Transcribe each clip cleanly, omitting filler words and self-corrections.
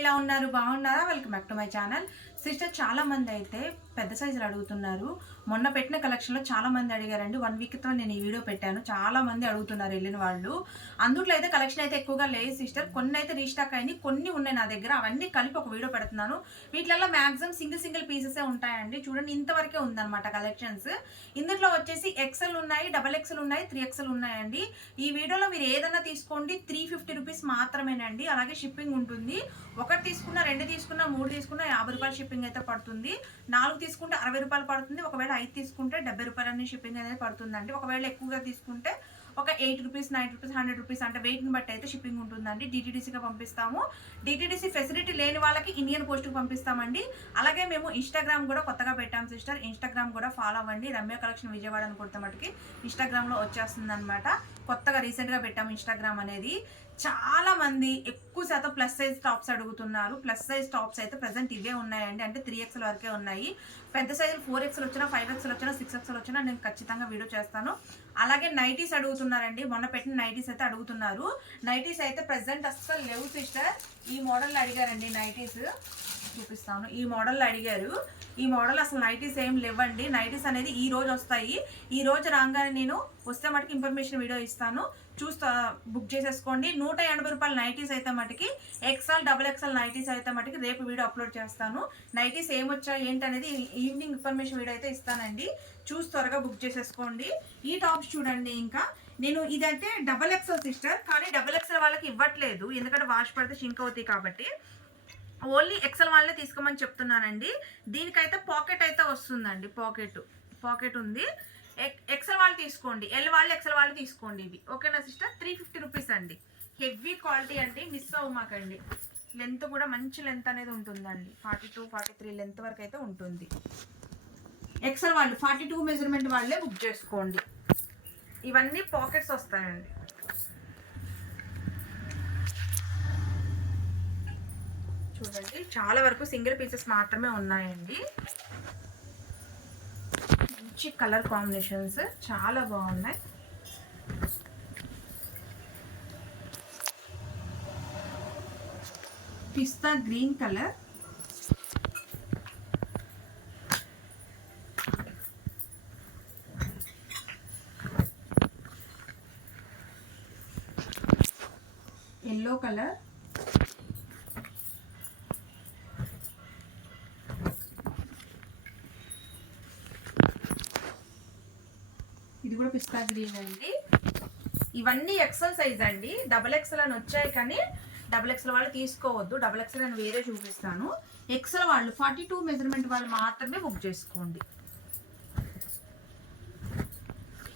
ఎలా ఉన్నారు? బాగున్నారా? Welcome back to my channel. Sister చాలా మంది అయితే పెద్ద సైజులు అడుగుతున్నారు. మొన్న పెట్టిన కలెక్షన్‌లో చాలా మంది అడిగారండి. 1 వీక్ క్రితం నేను ఈ వీడియో పెట్టాను. చాలా మంది అడుగుతున్నారు ఎళ్ళిన వాళ్ళు. అందుట్లో అయితే కలెక్షన్ అయితే ఎక్కువగా లేదు సిస్టర్. కొన్ని అయితే రీస్టాక్ అయింది. కొన్ని ఉన్నాయి నా దగ్గర. అవన్నీ కలిపి ఒక వీడియో పెడుతున్నాను. వీటిలల్లో మాక్సిమం సింగిల్ పీసెసే ఉంటాయండి. చూడండి ఇంతవరకే ఉందన్నమాట కలెక్షన్స్. ఇందులో వచ్చేసి ఎక్సెల్ ఉన్నాయి, డబుల్ ఎక్సెల్ ఉన్నాయి, 3 ఎక్సెల్ ఉన్నాయండి. ఈ వీడియోలో మీరు ఏదన్నా తీసుకోండి. 350 రూపీస్ మాత్రమేనండి. అలాగే షిప్పింగ్ ఉంటుంది. ఒకటి తీసుకున్నా, 2 తీసుకున్నా, 3 తీసుకున్నా ₹50 షిప్పింగ్ అయితే పడుతుంది. 4 తీసుకుంటే ₹60 పడుతుంది. ఒకవేళ 5 తీసుకుంటే ₹70 షిప్పింగ్ అనేది పడుతుందండి. ఒకవేళ ఎక్కువగా తీసుకుంటే ఒక ₹80, ₹90, ₹100 అంటే వెయిట్ని బట్టి అయితే షిప్పింగ్ ఉంటుందండి. డిటీడీసీగా పంపిస్తాము. డిటీడీసీ ఫెసిలిటీ లేని వాళ్ళకి ఇండియన్ పోస్ట్కి పంపిస్తామండి. అలాగే మేము ఇన్స్టాగ్రామ్ కూడా కొత్తగా పెట్టాం సిస్టర్. ఇన్స్టాగ్రామ్ కూడా ఫాలో అవ్వండి. రమ్య కలెక్షన్ విజయవాడ అని కొడితే మటుకి ఇన్స్టాగ్రామ్లో వచ్చేస్తుంది అనమాట. కొత్తగా రీసెంట్గా పెట్టాము ఇన్స్టాగ్రామ్ అనేది. చాలా మంది ఎక్కువ శాతం ప్లస్ సైజ్ టాప్స్ అడుగుతున్నారు. ప్లస్ సైజ్ టాప్స్ అయితే ప్రెసెంట్ ఇవే ఉన్నాయండి. అంటే 3 ఎక్స్ఎల్ వరకే ఉన్నాయి. పెద్ద సైజులు 4 ఎక్స్ఎల్ వచ్చినా, 5 ఎక్స్ఎల్ వచ్చినా, 6 ఎక్స్ఎల్ వచ్చినా నేను ఖచ్చితంగా వీడియో చేస్తాను. అలాగే నైటీస్ అడుగుతున్నారండి. మొన్న పెట్టిన నైటీస్ అయితే అడుగుతున్నారు. నైటీస్ అయితే ప్రెసెంట్ అస్సలు లేవు సిస్టర్. ఈ మోడల్ అడిగారండి నైటీస్. చూపిస్తాను. ఈ మోడల్ అడిగారు. ఈ మోడల్ అసలు నైటీస్ ఏం లేవండి. నైటీస్ అనేది ఈ రోజు వస్తాయి. ఈ రోజు రాగానే నేను వస్తే మటుకు ఇన్ఫర్మేషన్ వీడియో ఇస్తాను. బుక్ చేసేసుకోండి. ₹180 నైటీస్ అయితే మటుకి ఎక్స్ఎల్, డబుల్ ఎక్స్ఎల్ నైటీస్ అయితే మటుకి రేపు వీడియో అప్లోడ్ చేస్తాను. నైటీస్ ఏమొచ్చాయి ఏంటనేది ఈవినింగ్ ఇన్ఫర్మేషన్ వీడియో అయితే ఇస్తానండి. చూసి త్వరగా బుక్ చేసేసుకోండి. ఈ టాప్స్ చూడండి. ఇంకా నేను ఇదైతే డబుల్ ఎక్స్ఎల్ సిస్టర్, కానీ డబుల్ ఎక్స్ఎల్ వాళ్ళకి ఇవ్వట్లేదు. ఎందుకంటే వాష్ పడితే షింక్ అవుతాయి కాబట్టి ఓన్లీ ఎక్సెల్ వాళ్ళే తీసుకోమని చెప్తున్నానండి. దీనికైతే పాకెట్ అయితే వస్తుందండి. పాకెట్ ఉంది. ఎక్సెల్ వాళ్ళు తీసుకోండి. ఎల్ వాళ్ళు ఎక్సెల్ వాళ్ళు తీసుకోండి. ఇవి ఓకేనా సిస్టర్? 350 రూపీస్ అండి. హెవీ క్వాలిటీ అండి. మిస్ అవ్వమాకండి. లెంత్ కూడా మంచి లెంత్ అనేది ఉంటుందండి. 42, 43 లెంత్ వరకు అయితే ఉంటుంది. ఎక్సెల్ వాళ్ళు 42 మెజర్మెంట్ వాళ్ళే బుక్ చేసుకోండి. ఇవన్నీ పాకెట్స్ వస్తాయండి. చూడండి చాలా వరకు సింగిల్ పీసెస్ మాత్రమే ఉన్నాయండి. మంచి కలర్ కాంబినేషన్స్ చాలా బాగున్నాయి. పిస్తా గ్రీన్ కలర్, ఎల్లో కలర్, ఇది కూడా పిస్తా గ్రీన్ అండి. ఇవన్నీ ఎక్సెల్ సైజ్ అండి. డబుల్ ఎక్సెల్ అని వచ్చాయి కానీ డబుల్ ఎక్సెల్ వాళ్ళు తీసుకోవద్దు. డబుల్ ఎక్సెల్ అని వేరే చూపిస్తాను. ఎక్సెల్ వాళ్ళు 42 మెజర్మెంట్ వాళ్ళు మాత్రమే బుక్ చేసుకోండి.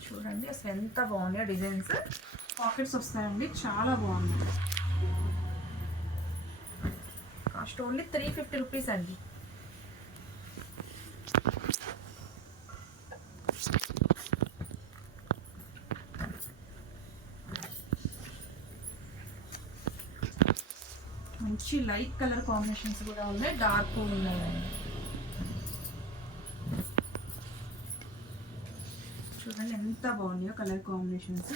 చూడండి అసలు ఎంత బాగున్నాయో డిజైన్స్. పాకెట్స్ వస్తాయండి. చాలా బాగున్నాయి. కాస్ట్ ఓన్లీ 350 రూపీస్ అండి. మంచి లైట్ కలర్ కాంబినేషన్స్ కూడా ఉన్నాయి. డార్క్ ఉన్నాయండి. చూడండి ఎంత బాగున్నాయో కలర్ కాంబినేషన్స్.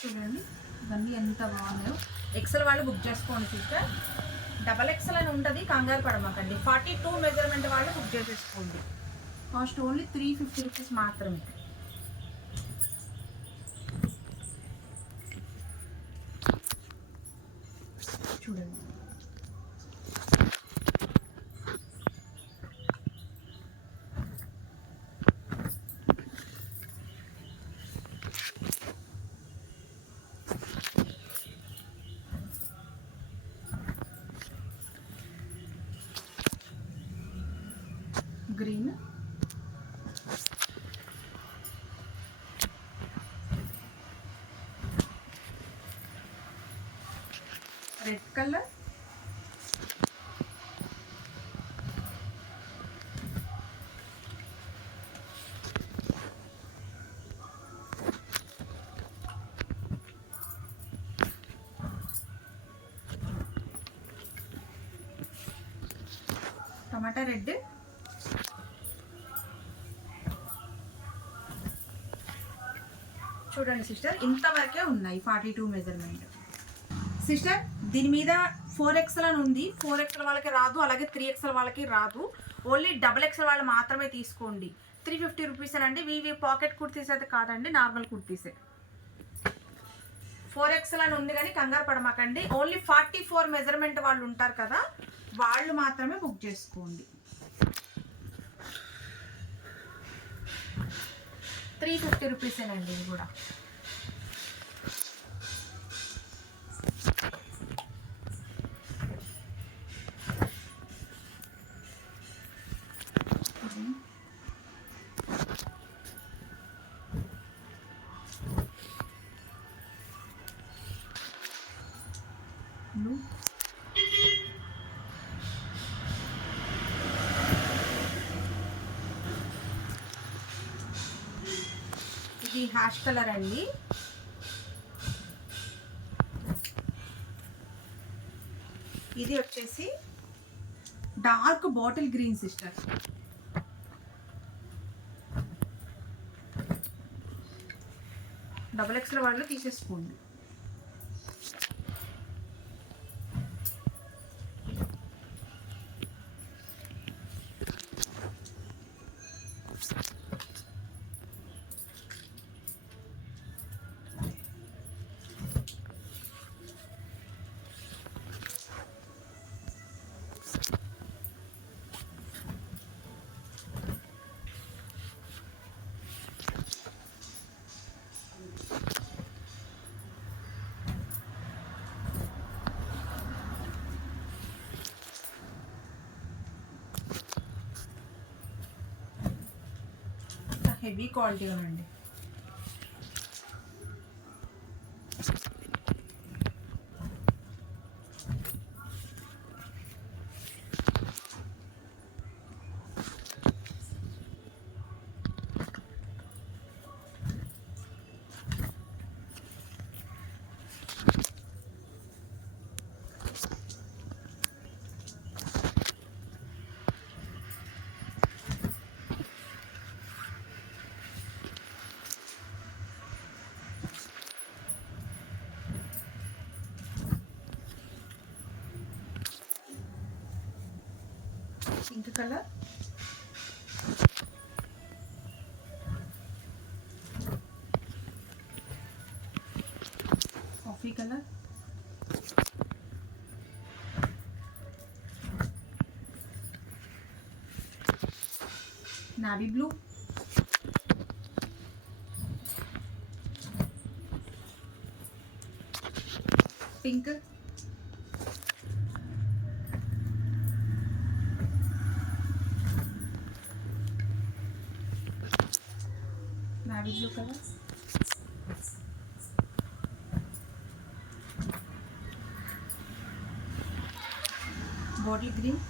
చూడండి ఇవన్నీ ఎంత బాగున్నాయో. ఎక్సెల్ వాళ్ళు బుక్ చేసుకోండి సిస్టర్. డబల్ ఎక్సెల్ అని ఉంటుంది, కంగారు పడమాకండి. 42 మెజర్మెంట్ వాళ్ళు బుక్ చేసేసుకోండి. కాస్ట్ ఓన్లీ 350 రూపీస్ మాత్రమే. చూడండి గ్రీన్, రెడ్ కలర్, టమాటా రెడ్, చూడండి సిస్టర్ ఇంతవరకే ఉన్నాయి 42 మెజర్మెంట్. సిస్టర్ దీని మీద 4XL అని ఉంది, 4XL వాళ్ళకి రాదు, అలాగే 3XL వాళ్ళకి రాదు. ఓన్లీ XXL వాళ్ళు మాత్రమే తీసుకోండి. 350 రూపీస్ అండి. ఇవి పాకెట్ కుర్తీస్ అయితే కాదండి, నార్మల్ కుర్తీసే. 4XL అని ఉంది కానీ కంగారు పడమాకండి. ఓన్లీ 44 మెజర్మెంట్ వాళ్ళు ఉంటారు కదా, వాళ్ళు మాత్రమే బుక్ చేసుకోండి. 350 రూపీసేనండి ఇది కూడా. ఇది హ్యాష్ కలర్ అండి. ఇది వచ్చేసి dark bottle green sister. XXL వాళ్ళు తీసేసుకోండి. హెవీ క్వాలిటీ ఉందండి. Pink colour, coffee colour, navy blue, pink, navy blue colour, bottle green,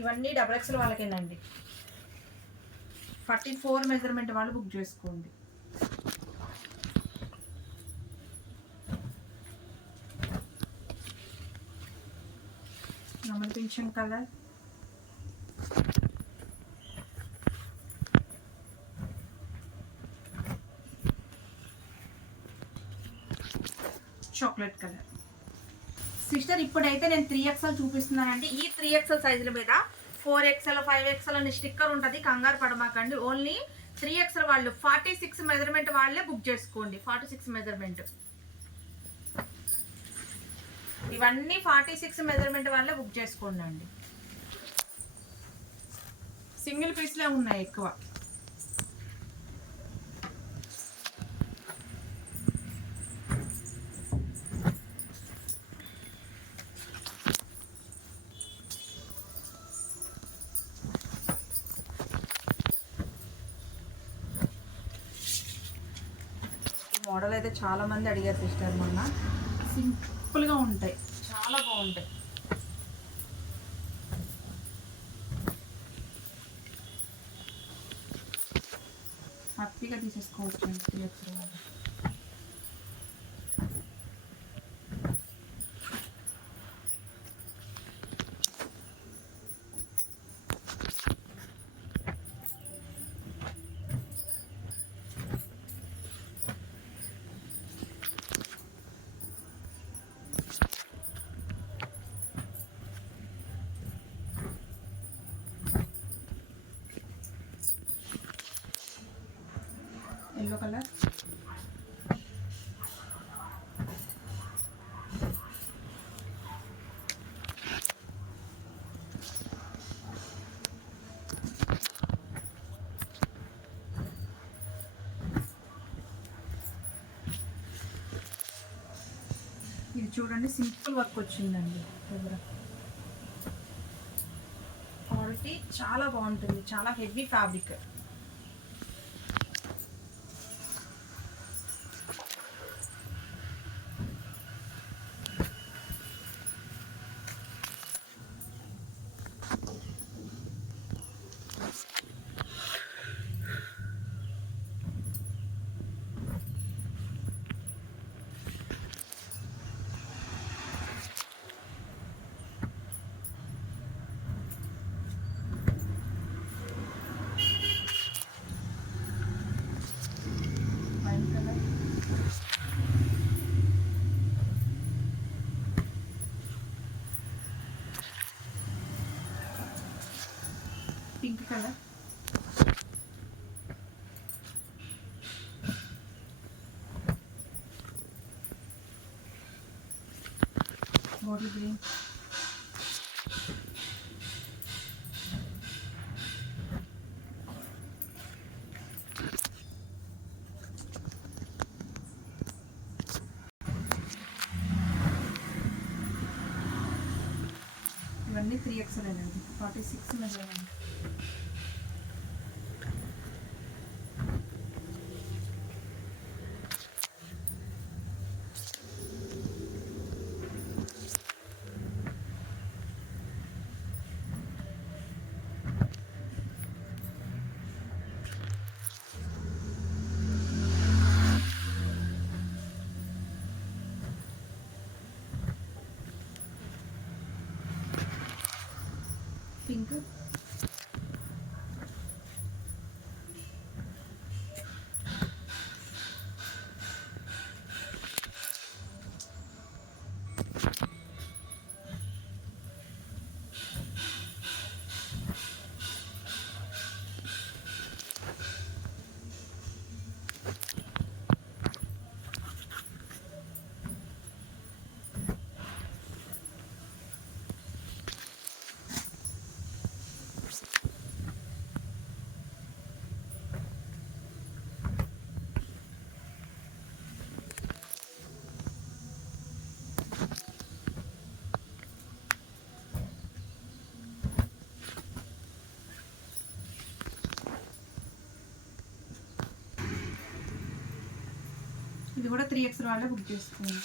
ఇవన్నీ XXL వాళ్ళకేనండి. 44 మెజర్మెంట్ వాళ్ళు బుక్ చేసుకోండి. నమల్ పింఛన్ కలర్, చాక్లెట్ కలర్. సిస్టర్ ఇప్పుడైతే నేను 3XL చూపిస్తున్నానండి. ఈ 3XL సైజుల మీద 4XL 5XL అని స్టిక్కర్ ఉంటుంది, కంగారు పడమాకండి. ఓన్లీ 3XL వాళ్ళు 46 మెజర్మెంట్ వాళ్ళే బుక్ చేసుకోండి. 46 మెజర్మెంట్, ఇవన్నీ 46 మెజర్మెంట్ వాళ్ళే బుక్ చేసుకోండి అండి. సింగిల్ పీస్లే ఉన్నాయి ఎక్కువ. మోడల్ అయితే చాలా మంది అడిగారు సిస్టర్ మొన్న. సింపుల్గా ఉంటాయి, చాలా బాగుంటాయి. హ్యాపీగా తీసేసుకోవచ్చు అండి 3x వాళ్ళు. ఎల్లో కలర్, ఇది చూడండి సింపుల్ వర్క్ వచ్చిందండి దగ్గర. క్వాలిటీ చాలా బాగుంటుంది, చాలా heavy fabric. Wine colour, pink colour, bottle green, ఇవన్నీ 3x అండి, 46 మెజర్మెంట్. పింక్, ఇది కూడా 3x వాళ్ళే బుక్ చేసుకోండి.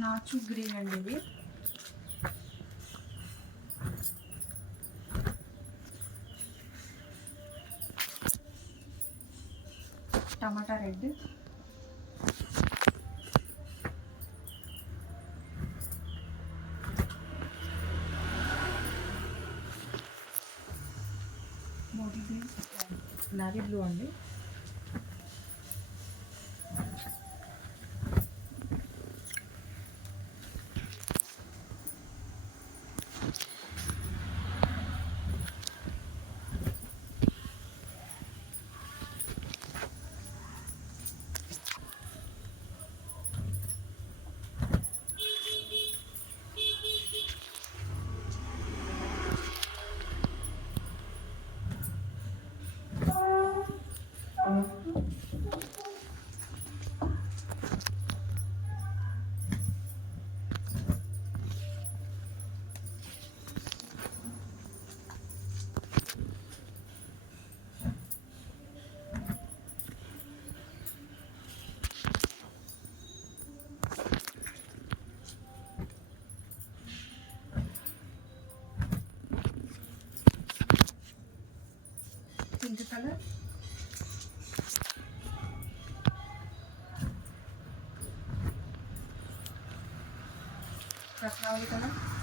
నాచు గ్రీన్ అండి ఇది. టమాటా రెడ్, మోడీ గ్రీన్, నావీ బ్లూ అండి. अस्सलाम वालेकुम।